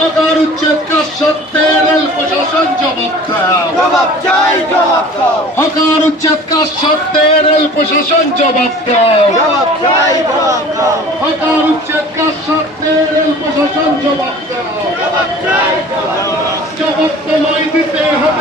Hawker উচ্ছেদ কাজ সত্ত্বে rail প্রশাসন জবাব দাও। জবাব চাই, জবাব দাও। হকার উচ্ছেদ কাজ সত্ত্বে রেল প্রশাসন জবাব দাও। জবাব চাই, জবাব দাও। হকার উচ্ছেদ কাজ সত্ত্বে রেল প্রশাসন জবাব দাও। জবাব চাই, জবাব দাও। জবাব তোমায় দিতে হবে।